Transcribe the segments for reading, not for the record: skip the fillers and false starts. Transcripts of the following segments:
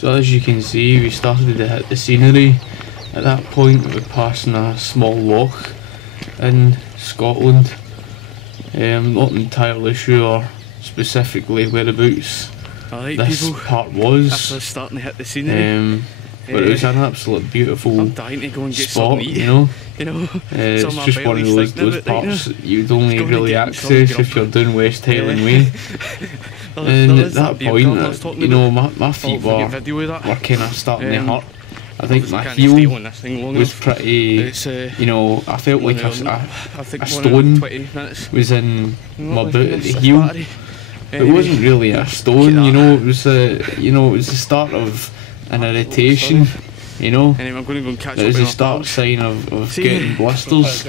So as you can see, we started to hit the scenery. At that point we were passing a small loch in Scotland. I'm not entirely sure specifically whereabouts this part was, starting to hit the scenery. but it was an absolute beautiful dying to go and get spot, you know. It's just one of those parts that you'd only really access if you're doing West Highland Way. And at that point, you know, my feet were kind of starting to hurt. I think my heel was pretty, you know, I felt like a stone was in my boot at the heel. It wasn't really a stone, you know, it was the start of an irritation, you know. It was the start sign of getting blisters.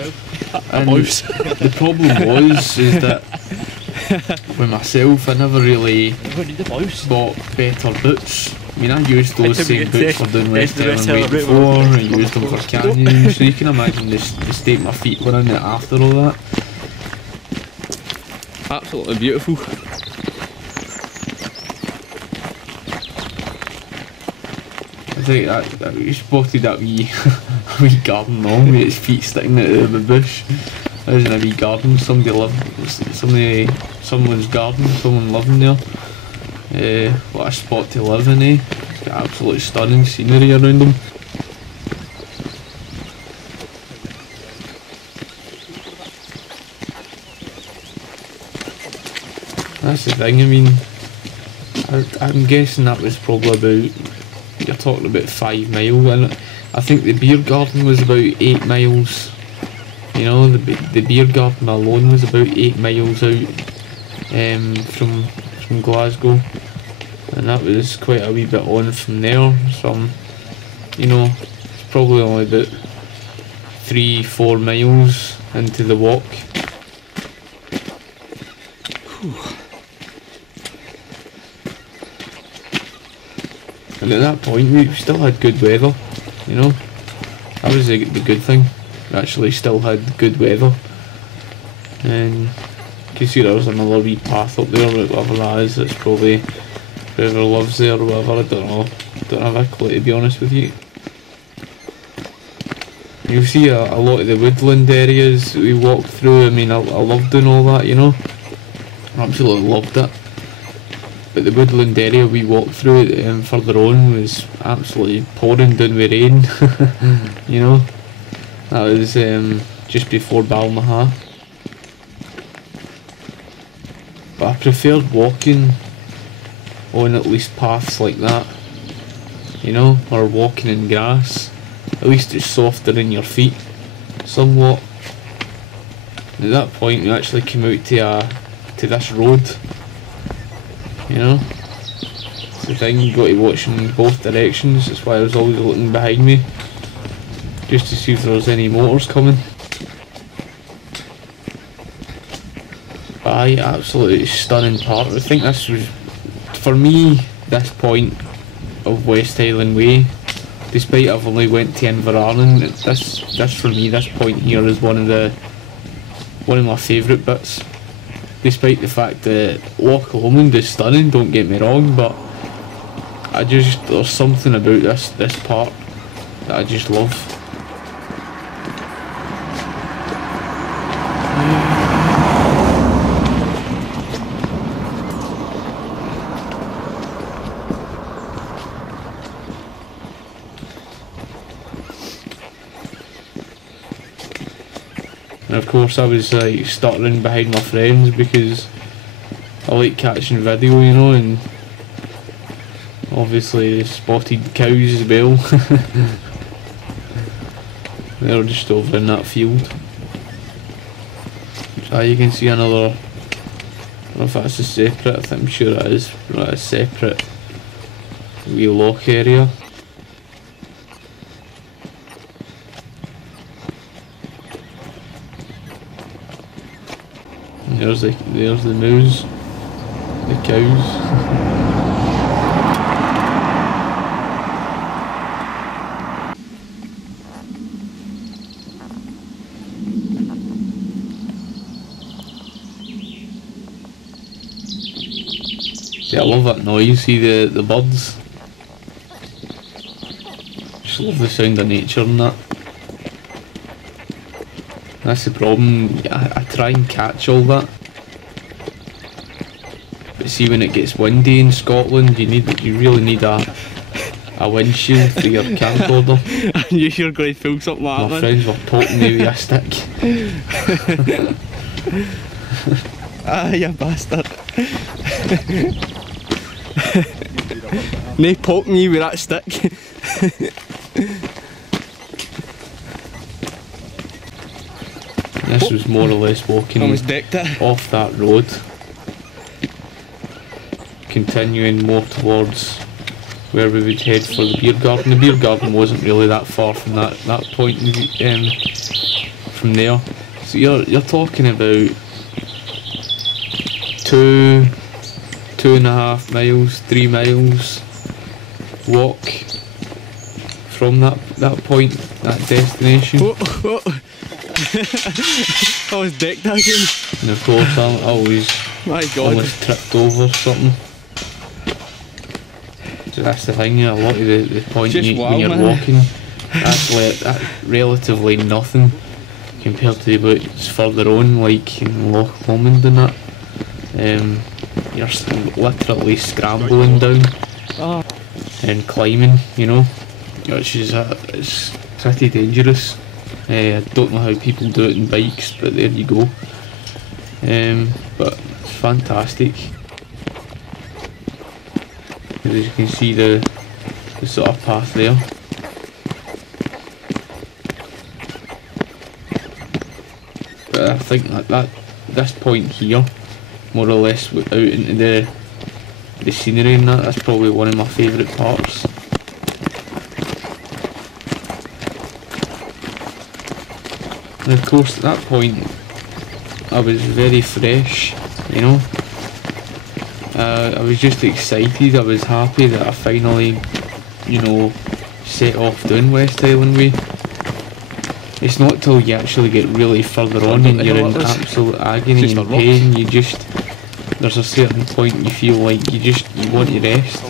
And the problem was that with myself, I never really bought better boots. I mean, I used those same boots for doing West Highland Way before, I used them for canyoning, so you can imagine the state my feet were in it after all that. Absolutely beautiful. I think that we spotted that wee garden all with its feet sticking out of the bush. That was in a wee garden, someone's garden, someone living there. What a spot to live in, eh? It's got absolutely stunning scenery around them. That's the thing, I mean, I'm guessing that was probably about, you're talking about 5 miles, and I think the beer garden was about 8 miles. You know, the beer garden alone was about 8 miles out from Glasgow, and that was quite a wee bit on from there. So, you know, it's probably only about 3-4 miles into the walk. Whew. And at that point we still had good weather, you know. That was the good thing. We actually still had good weather. And you can see there's another wee path up there, whatever that is. It's probably whoever lives there or whatever, I don't know. Don't have a clue, to be honest with you. You'll see a lot of the woodland areas we walked through. I mean, I loved doing all that, you know. I absolutely loved it. But the woodland area we walked through further on was absolutely pouring down with rain. You know, that was just before Balmaha. But I preferred walking on at least paths like that, you know, or walking in grass. At least it's softer in your feet, somewhat. At that point, you actually came out to this road. You know, it's the thing, you got to watch in both directions. That's why I was always looking behind me, just to see if there was any motors coming. Aye, absolutely stunning part. I think this was, for me, this point of West Highland Way, despite I've only went to Inverarden, this for me, this point here is one of my favourite bits. Despite the fact that Loch Lomond is stunning, don't get me wrong, but there's something about this part that I just love. And of course I was like stuttering behind my friends because I like catching video, you know, and obviously spotted cows as well. They were just over in that field. You can see another, I don't know if that's a separate, I'm sure it is, a separate wee loch area. There's the moose, the cows. See, I love that noise. See the birds. love the sound of nature and that. That's the problem. I try and catch all that. But see, when it gets windy in Scotland, you really need a windshield for your camcorder. I knew you were going to feel something like that. My friends were poking me with a stick. Ah, you bastard. Nae poking you with that stick. This was more or less walking off that road, continuing more towards where we would head for the beer garden. The beer garden wasn't really that far from that point from there. So you're talking about 2.5 miles, 3 miles walk from that point, that destination. I was decked again. And of course I always almost tripped over something. So that's the thing, a lot of the point when you're walking, that's relatively nothing compared to what's further on, like in Loch Lomond and that. You're literally scrambling down and climbing, you know, which is it's pretty dangerous. I don't know how people do it in bikes, but there you go. But it's fantastic. As you can see the sort of path there. But I think that this point here, more or less out into the scenery and that's probably one of my favourite parts. And of course at that point I was very fresh, you know. I was just excited, I was happy that I finally, you know, set off down West Highland Way. It's not till you actually get really further on and you're in absolute agony and pain, there's a certain point you feel like you want to rest.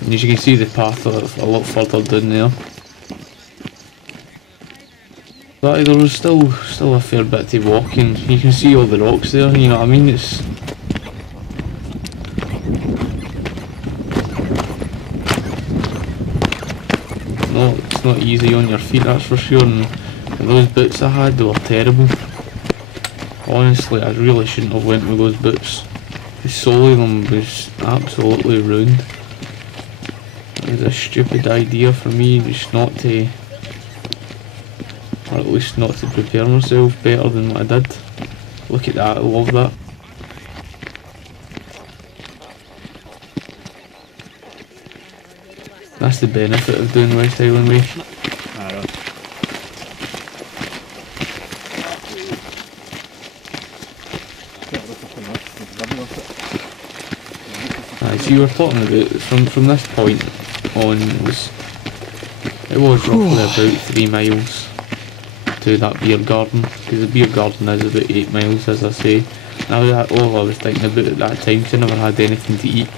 And as you can see the path a lot further down there. But there was still a fair bit to walk and you can see all the rocks there, you know what I mean? It's not easy on your feet, that's for sure, and those boots I had, they were terrible. Honestly, I really shouldn't have went with those boots. The sole of them was absolutely ruined. It was a stupid idea for me just not to, or at least not to prepare myself better than what I did. Look at that, I love that. That's the benefit of doing West Highland Way. As you were talking about, from this point on, it was roughly about 3 miles to that beer garden, because the beer garden is about 8 miles, as I say. And all I was thinking about at that time, because I never had anything to eat,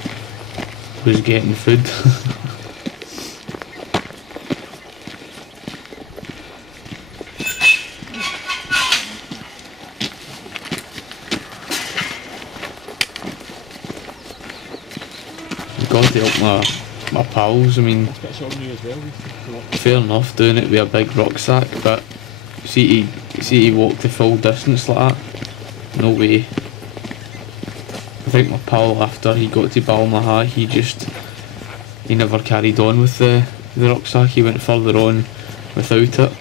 was getting food. Got to help my pals. I mean, fair enough doing it with a big rucksack, but see to walk the full distance like that, no way. I think my pal, after he got to Balmaha, he never carried on with the rucksack, he went further on without it.